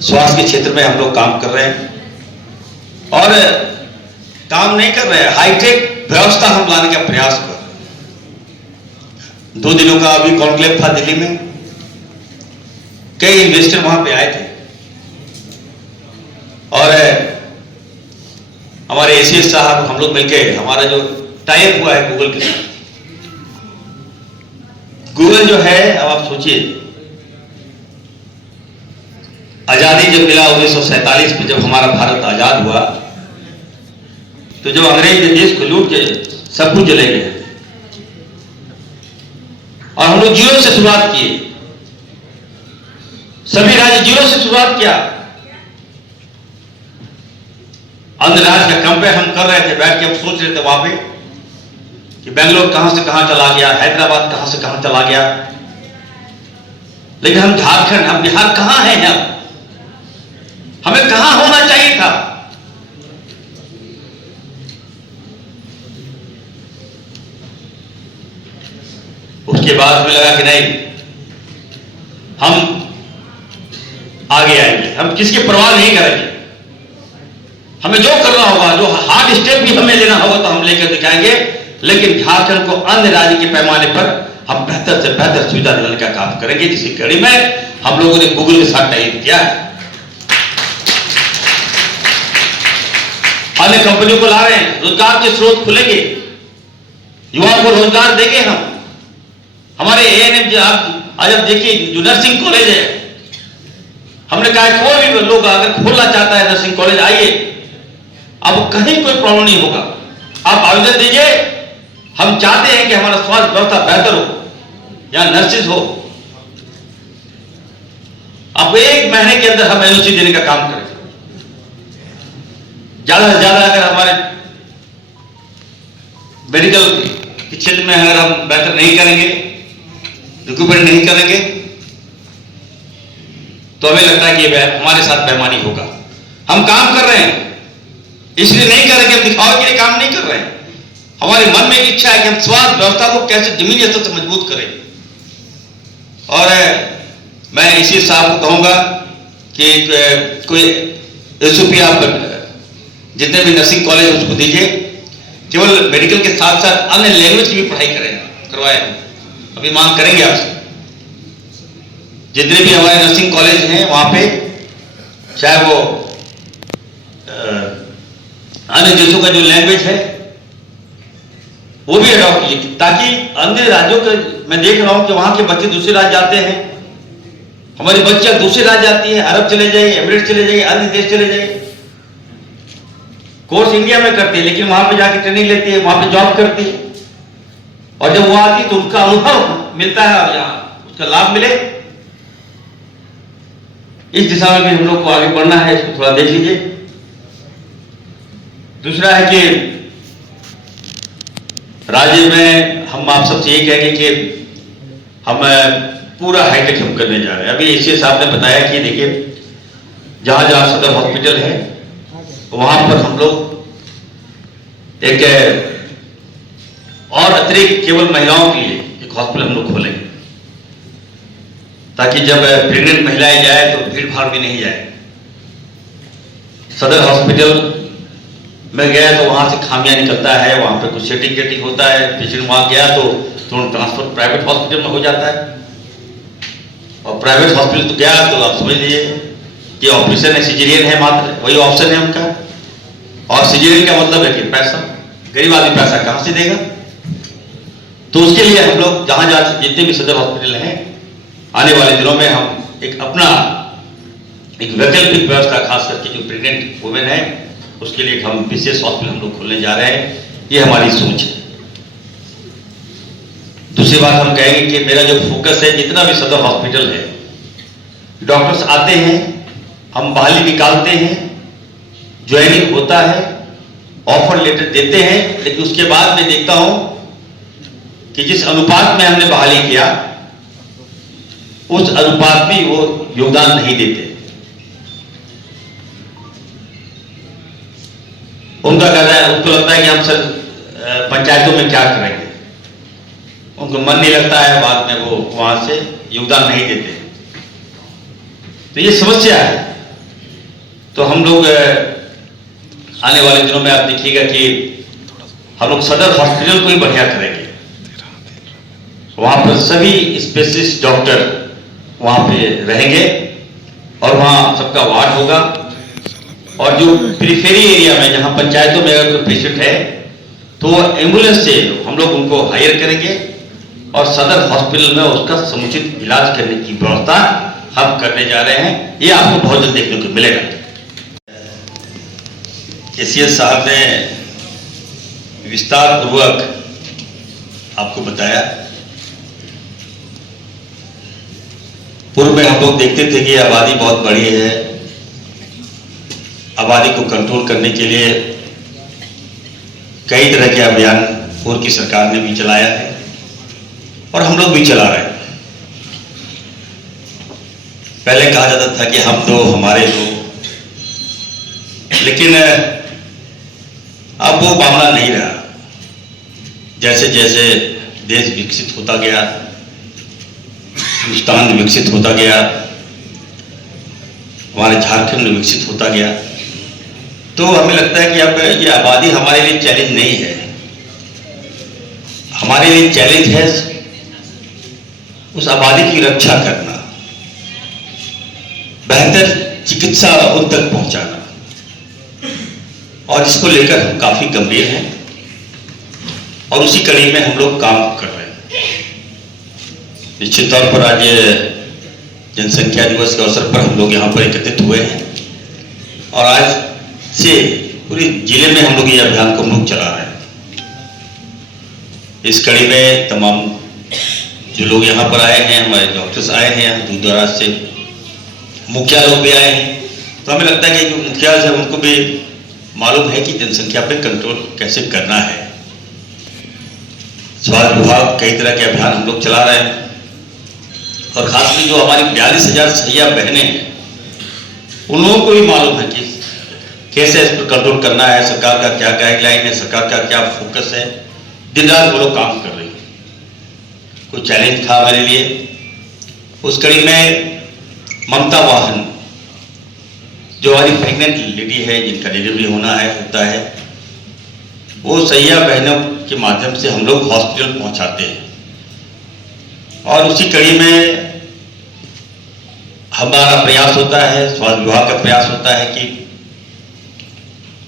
स्वास्थ्य के क्षेत्र में हम लोग काम कर रहे हैं और काम नहीं कर रहे हैं, हाईटेक व्यवस्था हम लाने का प्रयास कर रहे हैं। 2 दिनों का अभी कॉन्क्लेव था दिल्ली में, कई इन्वेस्टर वहां पे आए थे और हमारे एसीएस साहब हम लोग मिलकर हमारा जो टाइप हुआ है गूगल के साथ, गूगल जो है, अब आप सोचिए आजादी जब मिला 1947 में, जब हमारा भारत आजाद हुआ, तो जब अंग्रेज ने देश को लूट के सब कुछ चले गए और हम लोग जीरो से शुरुआत किए, सभी राज्य जीरो से शुरुआत किया। अंधराज का कंपेयर हम कर रहे थे, बैठ के हम सोच रहे थे वहां पे कि बेंगलोर कहां से कहां चला गया, हैदराबाद कहां से कहां चला गया, लेकिन हम झारखंड, हम बिहार कहां हैं, हमें कहां होना चाहिए था। उसके बाद हमें लगा कि नहीं, हम आगे आएंगे, हम किसकी परवाह नहीं करेंगे, हमें जो करना होगा, जो हार्ड स्टेप भी हमें लेना होगा तो हम लेकर दिखाएंगे, लेकिन झारखंड को अन्य राज्य के पैमाने पर हम बेहतर से बेहतर सुविधा दिलाने का काम करेंगे, जिसकी कड़ी में हम लोगों ने गूगल के साथ टाइप किया है। अन्य कंपनियों को ला रहे हैं, रोजगार के स्रोत खुलेंगे, युवाओं को रोजगार देंगे हम। हमारे एएनएम जो आज आप देखिए, जो नर्सिंग कॉलेज है, हमने कहा कोई भी लोग अगर खोलना चाहता है नर्सिंग कॉलेज, आइए, अब कहीं कोई प्रॉब्लम नहीं होगा, आप आवेदन दीजिए। हम चाहते हैं कि हमारा स्वास्थ्य व्यवस्था बेहतर हो, यहां नर्सेज हो। अब 1 महीने के अंदर हम एनओसी देने का काम करें, ज्यादा से ज्यादा अगर हमारे मेडिकल के क्षेत्र में अगर हम बेहतर नहीं करेंगे, रिक्रूटमेंट नहीं करेंगे, तो हमें लगता है कि हमारे साथ बेईमानी होगा। हम काम कर रहे हैं, इसलिए नहीं करेंगे, हम दिखावे के लिए काम नहीं कर रहे हैं। हमारे मन में एक इच्छा है कि हम स्वास्थ्य व्यवस्था को कैसे जमीनी स्तर से मजबूत करें। और मैं इसी साहब को कहूंगा कि कोई एसओपी आप जितने भी नर्सिंग कॉलेज उसको दीजिए, केवल मेडिकल के साथ साथ अन्य लैंग्वेज की भी पढ़ाई करवाएं। अभी मांग करेंगे आपसे, जितने भी हमारे नर्सिंग कॉलेज हैं वहां पे, चाहे वो अन्य देशों का जो लैंग्वेज है वो भी अडॉप्ट कीजिए, ताकि अन्य राज्यों के, मैं देख रहा हूं कि वहां के बच्चे दूसरे राज्य जाते हैं, हमारी बच्चियां दूसरे राज्य जाती हैं, अरब चले जाइए, एमिरेट चले जाइए, अन्य देश चले जाइए, कोर्स इंडिया में करती है, लेकिन वहां पे जाके ट्रेनिंग लेती है, वहां पे जॉब करती है, और जब वो आती है तो उनका अनुभव मिलता है और यहाँ उसका लाभ मिले। इस दिशा में भी हम लोग को आगे बढ़ना है, इसको थोड़ा देख लीजिए। दूसरा है कि राज्य में हम आप सबसे यही कहेंगे कि हम पूरा हाईटेक हम करने जा रहे हैं। अभी एसीएस साहब ने बताया कि देखिए, जहां जहां सदर हॉस्पिटल है वहां पर हम लोग एक और अतिरिक्त केवल महिलाओं के लिए एक हॉस्पिटल हम लोग खोलेंगे, ताकि जब प्रेग्नेंट महिलाएं जाए तो भीड़ भाड़ भी नहीं जाए। सदर हॉस्पिटल में गया तो वहां से खामियां निकलता है, वहां पे कुछ सेटिंग होता है, पेशेंट वहां गया तो तुरंत ट्रांसफर प्राइवेट हॉस्पिटल में हो जाता है, और प्राइवेट हॉस्पिटल तो गया तो आप समझ लीजिए कि ऑपरेशन है, सिजेरियन है, मात्र वही ऑप्शन है उनका। और सिजेरियन का मतलब है कि पैसा, गरीब आदमी पैसा कहां से देगा। तो उसके लिए हम लोग जहां जहां जितने भी सदर हॉस्पिटल हैं, आने वाले दिनों में हम एक अपना एक वैकल्पिक व्यवस्था, खास करके जो प्रेग्नेंट वुमेन है उसके लिए हम विशेष हॉस्पिटल हम लोग खोलने जा रहे हैं। ये हमारी सोच है। दूसरी बात हम कहेंगे कि मेरा जो फोकस है, जितना भी सदर हॉस्पिटल है, डॉक्टर्स आते हैं, हम बहाली निकालते हैं, ज्वाइनिंग होता है, ऑफर लेटर देते हैं, लेकिन उसके बाद मैं देखता हूं कि जिस अनुपात में हमने बहाली किया उस अनुपात में वो योगदान नहीं देते। उनका कहना है, उनको लगता है कि हम सर पंचायतों में क्या करेंगे, उनको मन नहीं लगता है, बाद में वो वहां से योगदान नहीं देते। तो ये समस्या है। तो हम लोग आने वाले दिनों में आप देखिएगा कि हम लोग सदर हॉस्पिटल को ही बढ़िया करेंगे। वहां पर सभी स्पेशलिस्ट डॉक्टर वहां पे रहेंगे और वहां सबका वार्ड होगा। और जो पेरिफेरी एरिया में जहां पंचायतों में अगर कोई पेशेंट है तो वो एम्बुलेंस से हम लोग उनको हायर करेंगे और सदर हॉस्पिटल में उसका समुचित इलाज करने की व्यवस्था हम करने जा रहे हैं। ये आपको बहुत जल्द देखने को मिलेगा। केसीएस साहब ने विस्तार पूर्वक आपको बताया। पूर्व में हम लोग देखते थे कि आबादी बहुत बड़ी है, आबादी को कंट्रोल करने के लिए कई तरह के अभियान पूर्व की सरकार ने भी चलाया है और हम लोग भी चला रहे हैं। पहले कहा जाता था कि हम दो हमारे दो, लेकिन अब वो मामला नहीं रहा। जैसे जैसे देश विकसित होता गया, हिंदुस्तान विकसित होता गया, हमारे झारखंड विकसित होता गया, तो हमें लगता है कि अब ये आबादी हमारे लिए चैलेंज नहीं है। हमारे लिए चैलेंज है उस आबादी की रक्षा करना, बेहतर चिकित्सा उन तक पहुंचाना, और इसको लेकर हम काफी गंभीर हैं और उसी कड़ी में हम लोग काम कर रहे हैं। निश्चित तौर पर आज जनसंख्या दिवस के अवसर पर हम लोग यहाँ पर एकत्रित हुए हैं और आज से पूरे जिले में हम लोग ये अभियान को हम लोग चला रहे हैं। इस कड़ी में तमाम जो लोग यहाँ पर आए हैं, हमारे डॉक्टर्स आए हैं, दूर दराज से मुखिया लोग भी आए हैं। तो हमें लगता है कि जो मुखिया है उनको भी मालूम है कि जनसंख्या पे कंट्रोल कैसे करना है। स्वास्थ्य विभाग कई तरह के अभियान हम लोग चला रहे हैं और खासकर जो हमारी 42,000 सैया बहनें हैं उन लोगों को भी मालूम है कि कैसे इस पर कंट्रोल करना है, सरकार का क्या गाइडलाइन है, सरकार का क्या फोकस है। दिन रात वो लोग काम कर रही है। कोई चैलेंज था मेरे लिए, उस कड़ी में ममता वाहन जो हमारी प्रेग्नेंट लेडी है जिनका डिलीवरी होता है, वो सैया बहनों के माध्यम से हम लोग हॉस्पिटल पहुंचाते हैं और उसी कड़ी में हमारा प्रयास होता है, स्वास्थ्य विभाग का प्रयास होता है कि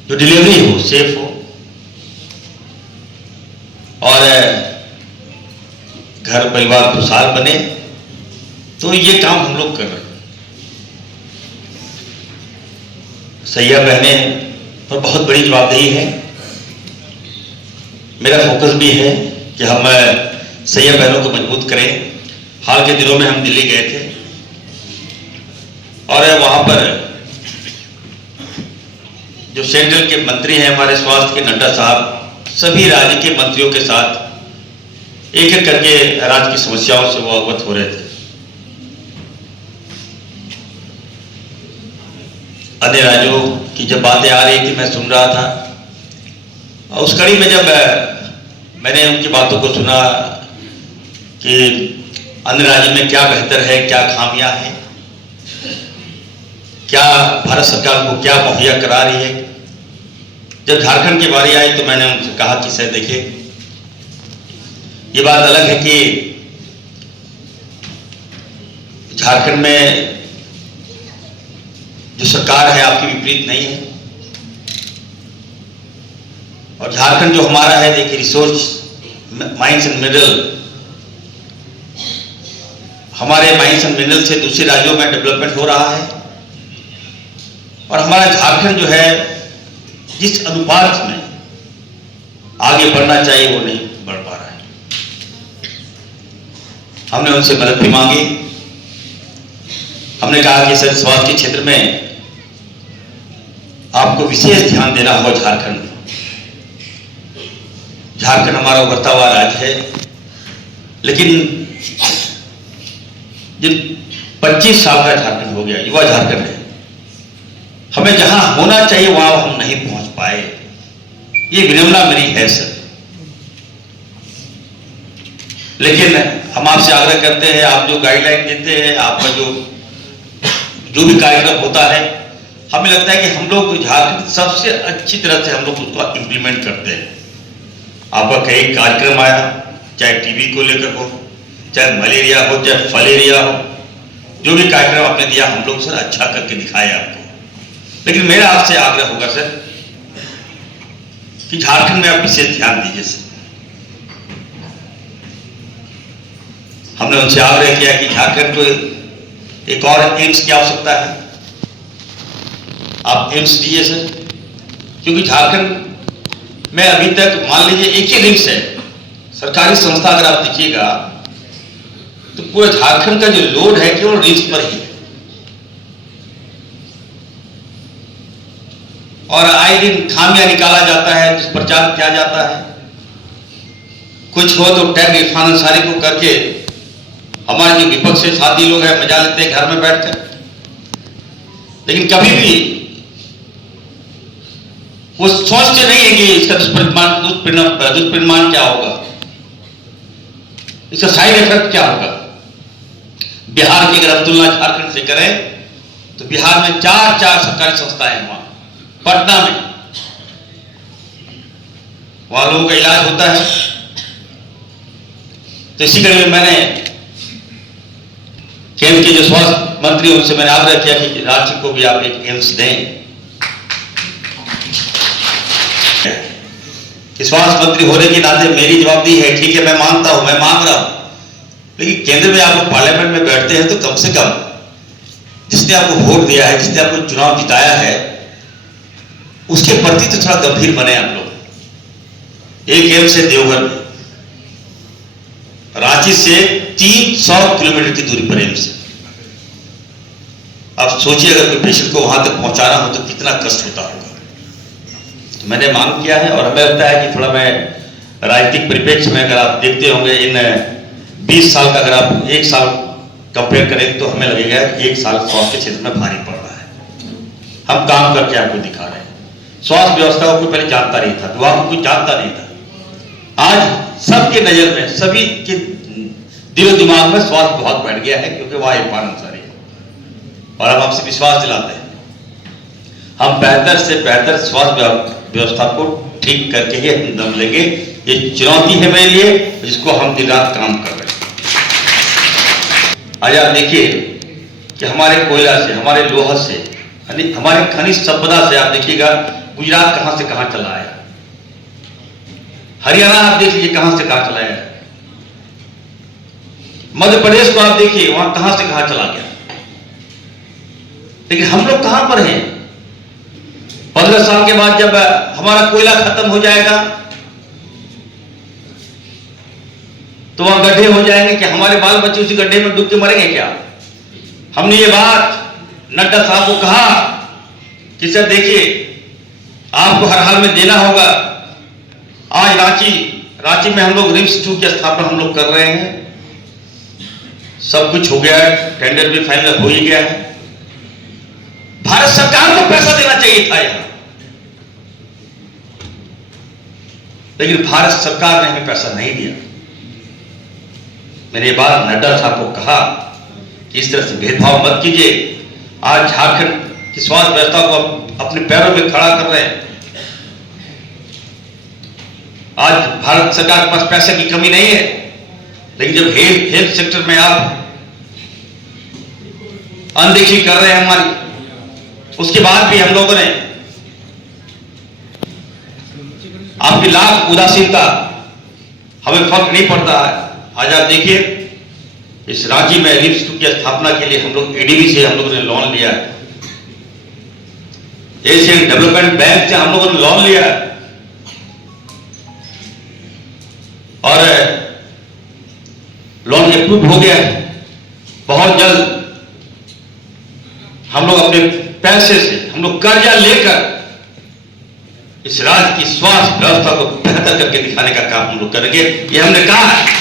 जो डिलीवरी हो सेफ हो और घर परिवार खुशहाल बने। तो ये काम हम लोग कर रहे हैं। सैया बहनें पर बहुत बड़ी जवाबदेही है। मेरा फोकस भी है कि हम सैया बहनों को मजबूत करें। हाल के दिनों में हम दिल्ली गए थे और वहां पर जो सेंट्रल के मंत्री हैं हमारे स्वास्थ्य के, नड्डा साहब, सभी राज्य के मंत्रियों के साथ एक एक करके राज्य की समस्याओं से वो अवगत हो रहे थे। अन्य राज्यों की जब बातें आ रही थी मैं सुन रहा था और उस कड़ी में जब मैंने उनकी बातों को सुना कि अन्य राज्य में क्या बेहतर है, क्या खामियां हैं, क्या भारत सरकार को क्या मुहैया करा रही है। जब झारखंड की बारी आई तो मैंने उनसे कहा कि सर देखिए, ये बात अलग है कि झारखंड में जो सरकार है आपकी विपरीत नहीं है और झारखंड जो हमारा है, देखिए रिसोर्स माइंस एंड मिनरल, हमारे माइंस एंड मिनरल से दूसरे राज्यों में डेवलपमेंट हो रहा है और हमारा झारखंड जो है जिस अनुपात में आगे बढ़ना चाहिए वो नहीं बढ़ पा रहा है। हमने उनसे मदद भी मांगी। हमने कहा कि सर स्वास्थ्य के क्षेत्र में आपको विशेष ध्यान देना होगा। झारखंड हमारा उभरता हुआ राज्य है, लेकिन जिन 25 साल का झारखंड हो गया, युवा झारखंड है, हमें जहां होना चाहिए वहां हम नहीं पहुंच पाए। ये विनम्रता मेरी है सर, लेकिन हम आपसे आग्रह करते हैं, आप जो गाइडलाइन देते हैं, आपका जो भी कार्यक्रम होता है हमें लगता है कि हम लोग झारखंड सबसे अच्छी तरह से हम लोग उसको इम्प्लीमेंट करते हैं। आपका कहीं कार्यक्रम आया, चाहे टीबी को लेकर हो, चाहे मलेरिया हो, चाहे फलेरिया हो, जो भी कार्यक्रम आपने दिया हम लोग सर अच्छा करके दिखाए आपको। लेकिन मेरा आपसे आग्रह होगा सर कि झारखंड में आप विशेष ध्यान दीजिए सर। हमने उनसे आग्रह किया कि झारखंड को एक और एम्स की आवश्यकता है, आप एम्स दीजिए सर। क्योंकि झारखंड में अभी तक मान लीजिए एक ही रिम्स है, सरकारी संस्था अगर आप देखिएगा तो पूरे झारखंड का जो लोड है केवल रिम्स पर ही है। और आए दिन खामियां निकाला जाता है, दुष्प्रचार किया जाता है, कुछ हो तो टैग इरफान अंसारी को करके हमारे जो विपक्ष से साथी लोग हैं मजा लेते हैं घर में बैठकर। लेकिन कभी भी वो सोचते नहीं है कि इसका दुष्परिणाम क्या होगा, इसका साइड इफेक्ट क्या होगा। बिहार की अगर हम तुलना झारखंड से करें तो बिहार में चार सरकारी संस्थाएं हैं। वहां पटना में वहां लोगों का इलाज होता है। तो इसी कड़ी में मैंने केंद्र के जो स्वास्थ्य मंत्री उनसे मैंने आग्रह किया कि राज्य को भी आप एक एम्स दें। स्वास्थ्य मंत्री होने के नाते मेरी जवाबदेही है, ठीक है, मैं मानता हूं, मैं मांग रहा हूं। लेकिन केंद्र में आप पार्लियामेंट में बैठते हैं तो कम से कम जिसने आपको वोट दिया है, जिसने आपको चुनाव जिताया है, उसके प्रति तो थोड़ा गंभीर बने आप लोग। एक एम्स से देवघर में, रांची से 300 किलोमीटर की दूरी पर एम्स है। आप सोचिए अगर कोई पेशेंट को वहां तक पहुंचाना हो तो कितना कष्ट होता होगा। तो मैंने मांग किया है और हमें लगता है कि थोड़ा मैं राजनीतिक परिप्रेक्ष्य में अगर आप देखते होंगे इन 20 साल का अगर आप एक साल कंपेयर करें तो हमें लगेगा एक साल स्वास्थ्य के क्षेत्र में भारी पड़ रहा है। हम काम करके आपको दिखा रहे हैं। स्वास्थ्य व्यवस्था को कोई पहले जानता नहीं था, विभाग को कोई जानता नहीं था। आज सबके नजर में, सभी के दिलो दिमाग में स्वास्थ्य विभाग बैठ गया है, क्योंकि वह इरफान अंसारी है। और हम आपसे विश्वास दिलाते हैं हम बेहतर से बेहतर स्वास्थ्य व्यवस्था को ठीक करके ही हम दम लेंगे। ये चुनौती है मेरे लिए, जिसको हम दिन रात काम कर रहे हैं। आज आप देखिए कि हमारे कोयला से, हमारे लोहा से, हमारे खनिज संपदा से आप देखिएगा गुजरात कहां से कहां चला आया, हरियाणा आप देख लीजिए कहां से कहां चला आया, मध्य प्रदेश को आप देखिए वहां कहां से कहां चला गया। लेकिन हम लोग कहां पर हैं? 15 साल के बाद जब हमारा कोयला खत्म हो जाएगा तो वहां गड्ढे हो जाएंगे कि हमारे बाल बच्चे उसी गड्ढे में डूब के मरेंगे क्या? हमने ये बात नड्डा साहब को कहा कि सर देखिए आपको हर हाल में देना होगा। आज रांची में हम लोग रिम्स 2 की स्थापना हम लोग कर रहे हैं। सब कुछ हो गया है, टेंडर भी फाइनल हो ही गया है। भारत सरकार को पैसा देना चाहिए था यहां, लेकिन भारत सरकार ने हमें पैसा नहीं दिया। मैंने ये बात नड्डा साहब को कहा कि इस तरह से भेदभाव मत कीजिए। आज झारखंड की स्वास्थ्य व्यवस्था को अपने पैरों पे खड़ा कर रहे हैं। आज भारत सरकार के पास पैसे की कमी नहीं है, लेकिन जब हेल्थ सेक्टर में आप अनदेखी कर रहे हैं हमारी, उसके बाद भी हम लोगों ने आपकी लाख उदासीनता, हमें फर्क नहीं पड़ता है। आज आप देखिए इस रांची में रिम्स 2 की स्थापना के लिए हम लोग एडीबी से हम लोगों ने लोन लिया है, एशियन डेवलपमेंट बैंक से हम लोगों ने लोन लिया है, और लोन अप्रूव हो गया है। बहुत जल्द हम लोग अपने पैसे से, हम लोग कर्जा लेकर इस राज्य की स्वास्थ्य व्यवस्था को बेहतर करके दिखाने का काम हम लोग करेंगे। ये हमने कहा है।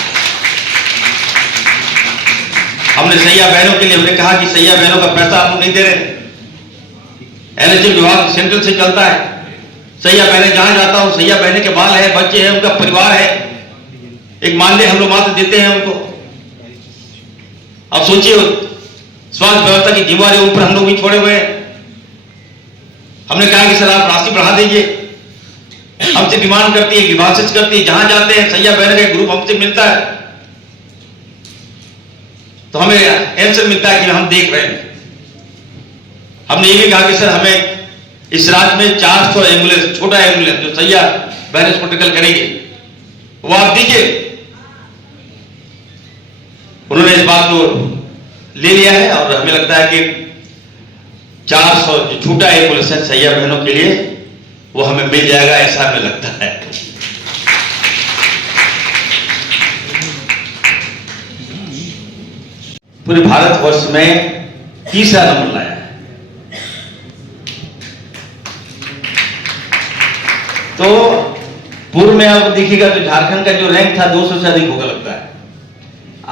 हमने सैया बहनों के लिए हमने कहा कि सैया बहनों का पैसा हम लोग नहीं दे रहे। एनएचएम विभाग सेंट्रल से चलता है। सैया बहने जहां जाता हूं, सैया बहने के बाल है, बच्चे हैं, उनका परिवार है, एक मानदेय हम लोग मात्र देते हैं उनको। अब सोचिए स्वास्थ्य व्यवस्था की जिम्मेदारी उन पर हम लोग भी छोड़े हुए हैं। हमने कहा कि सर आप राशि बढ़ा दीजिए, हमसे डिमांड करती है, डिमांड करती है, जहां जाते हैं सैया बहन का ग्रुप हमसे मिलता है, तो हमें आंसर मिलता है कि हम देख रहे हैं। हमने ये भी कहा कि सर हमें इस राज्य में 400 एम्बुलेंस, छोटा एम्बुलेंस जो सैया बहन इसको टैकल करेंगे, वो आप दीजिए। उन्होंने इस बात को ले लिया है और हमें लगता है कि 400 जो छोटा एम्बुलेंस है सैया बहनों के लिए, वो हमें मिल जाएगा, ऐसा हमें लगता है। पूरे भारतवर्ष में तीसरा नंबर लाया है। तो पूर्व में आप देखिएगा तो झारखंड का जो रैंक था 200 से अधिक होगा लगता है।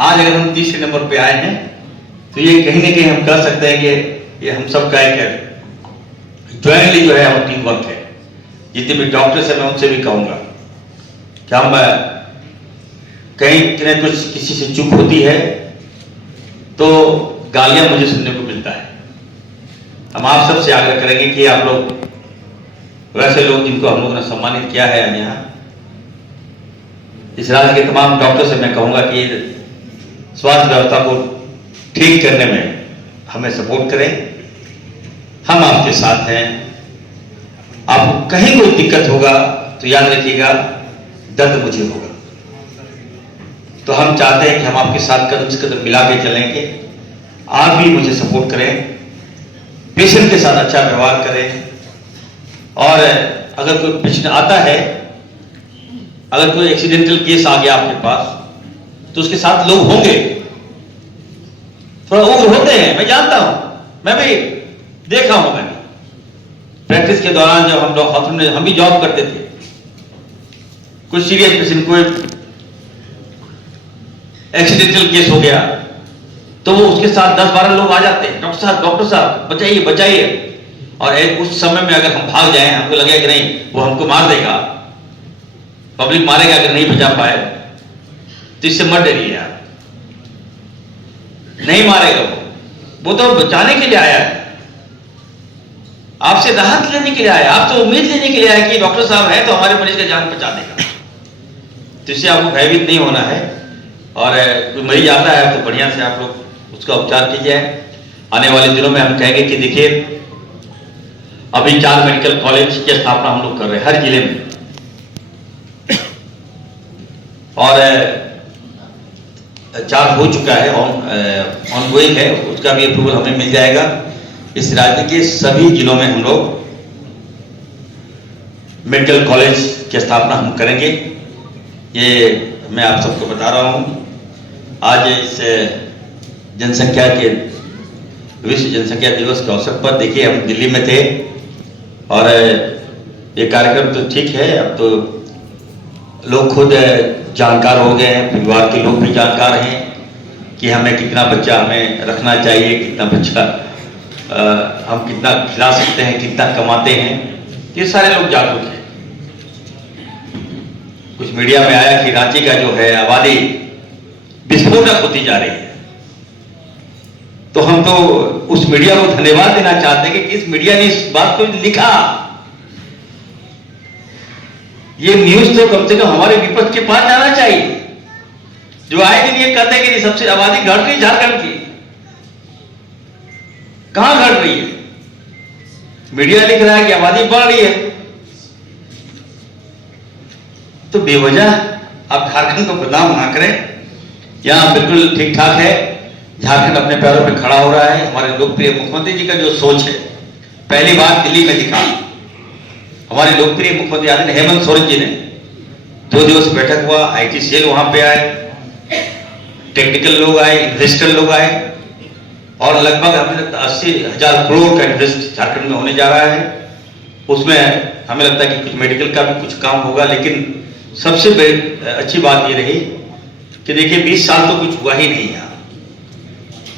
आज अगर हम तीसरे नंबर पे आए हैं तो ये कहीं ना कहीं हम कह सकते हैं कि ये हम सब का एक ज्वाइंटली जो है हम टीम वर्क है। जितने भी डॉक्टर्स हैं मैं उनसे भी कहूंगा कि हम कहीं कुछ किसी से चूक होती है तो गालियां मुझे सुनने को मिलता है। हम आप सबसे आग्रह करेंगे कि आप लोग वैसे लोग जिनको हम लोगों ने सम्मानित किया है यहाँ इस राज्य के तमाम डॉक्टर से मैं कहूंगा कि स्वास्थ्य व्यवस्था को ठीक करने में हमें सपोर्ट करें। हम आपके साथ हैं। आपको कहीं कोई दिक्कत होगा तो याद रखिएगा दर्द मुझे होगा। तो हम चाहते हैं कि हम आपके साथ कदम से कदम मिला के चलेंगे। आप भी मुझे सपोर्ट करें, पेशेंट के साथ अच्छा व्यवहार करें। और अगर कोई पेशेंट आता है, अगर कोई एक्सीडेंटल केस आ गया आपके पास, तो उसके साथ लोग होंगे, थोड़ा उग्र होते हैं, मैं जानता हूं, मैं भी देखा हूं। मैंने प्रैक्टिस के दौरान जब हम लोग हॉस्पिटल में हम भी जॉब करते थे, कुछ सीरियस पेशेंट कोई एक्सीडेंटल केस हो गया तो वो उसके साथ 10-12 लोग आ जाते हैं, डॉक्टर साहब बचाइए बचाइए। और उस समय में अगर हम भाग जाएं, हमको लगे कि नहीं वो हमको मार देगा, पब्लिक मारेगा अगर नहीं बचा पाए, तो इससे मत डरिए आप, नहीं मारेगा वो तो बचाने के लिए आया है, आपसे राहत लेने के लिए आया, आपसे उम्मीद लेने के लिए आया कि डॉक्टर साहब है तो हमारे मरीज का जान बचा देगा। तो इससे आपको भयभीत नहीं होना है। और कोई मरीज आता है तो बढ़िया से आप लोग उसका उपचार कीजिए। आने वाले दिनों में हम कहेंगे कि देखिए अभी 4 मेडिकल कॉलेज की स्थापना हम लोग कर रहे हैं हर जिले में, और 4 हो चुका है, ऑनगोइंग है, उसका भी अप्रूवल हमें मिल जाएगा। इस राज्य के सभी जिलों में हम लोग मेडिकल कॉलेज की स्थापना हम करेंगे। ये मैं आप सबको बता रहा हूं। आज इस जनसंख्या के विश्व जनसंख्या दिवस के अवसर पर देखिए हम दिल्ली में थे और ये कार्यक्रम तो ठीक है, अब तो लोग खुद जानकार हो गए हैं, परिवार के लोग भी जानकार हैं कि हमें कितना बच्चा हमें रखना चाहिए, कितना बच्चा हम कितना खिला सकते हैं, कितना कमाते हैं, ये सारे लोग जागरूक हैं। कुछ मीडिया में आया कि रांची का जो है आबादी विस्फोटक होती जा रही है, तो हम तो उस मीडिया को धन्यवाद देना चाहते हैं कि इस मीडिया ने इस बात को लिखा। ये न्यूज तो कम से कम हमारे विपक्ष के पास जाना चाहिए, जो आए दिन ये कहते हैं कि सबसे आबादी घट रही झारखंड की। कहां घट रही है? मीडिया लिख रहा है कि आबादी बढ़ रही है। तो बेवजह आप झारखंड को बदनाम ना करें। यहां बिल्कुल ठीक ठाक है, झारखंड अपने पैरों पर खड़ा हो रहा है। हमारे लोकप्रिय मुख्यमंत्री जी का जो सोच है, पहली बार दिल्ली में दिखा। हमारे लोकप्रिय मुख्यमंत्री आदरणीय हेमंत सोरेन जी ने 2 दिवस बैठक हुआ, IT सेल वहां पे आए, टेक्निकल लोग आए, इन्वेस्टर लोग आए, और लगभग हमें लगता है 80,000 करोड़ का इन्वेस्ट झारखंड में होने जा रहा है। उसमें हमें लगता है कि कुछ मेडिकल का भी कुछ काम होगा, लेकिन सबसे अच्छी बात ये रही कि देखिए 20 साल तो कुछ हुआ ही नहीं है।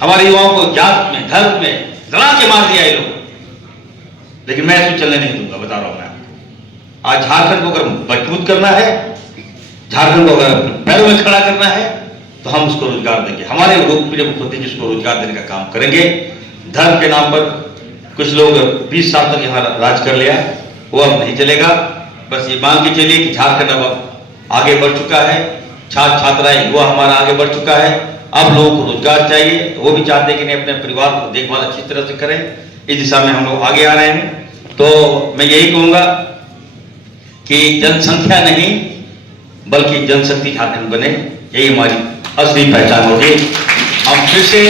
हमारे युवाओं को जात में, धर्म में लड़ा के मार दिया ये लोग, लेकिन मैं इसको चलने नहीं दूंगा, बता रहा हूं मैं। आज झारखंड को अगर मजबूत करना है, झारखंड को अगर पैरों में खड़ा करना है, तो हम उसको रोजगार देंगे। हमारे लोकप्रिय मुख्यमंत्री जी उसको रोजगार देने का काम करेंगे। धर्म के नाम पर कुछ लोग 20 साल तक यहाँ राज कर लिया, वो अब नहीं चलेगा। बस ये मान के चलिए कि झारखंड अब आगे बढ़ चुका है, छात्र छात्राएं युवा हमारा आगे बढ़ चुका है। अब लोगों को रोजगार चाहिए, वो भी चाहते हैं कि नहीं अपने परिवार को देखभाल अच्छी तरह से करें, इस दिशा में हम लोग आगे आ रहे हैं। तो मैं यही कहूंगा कि जनसंख्या नहीं बल्कि जनशक्ति झारखंड बने, यही हमारी असली पहचान होगी। हम फिर से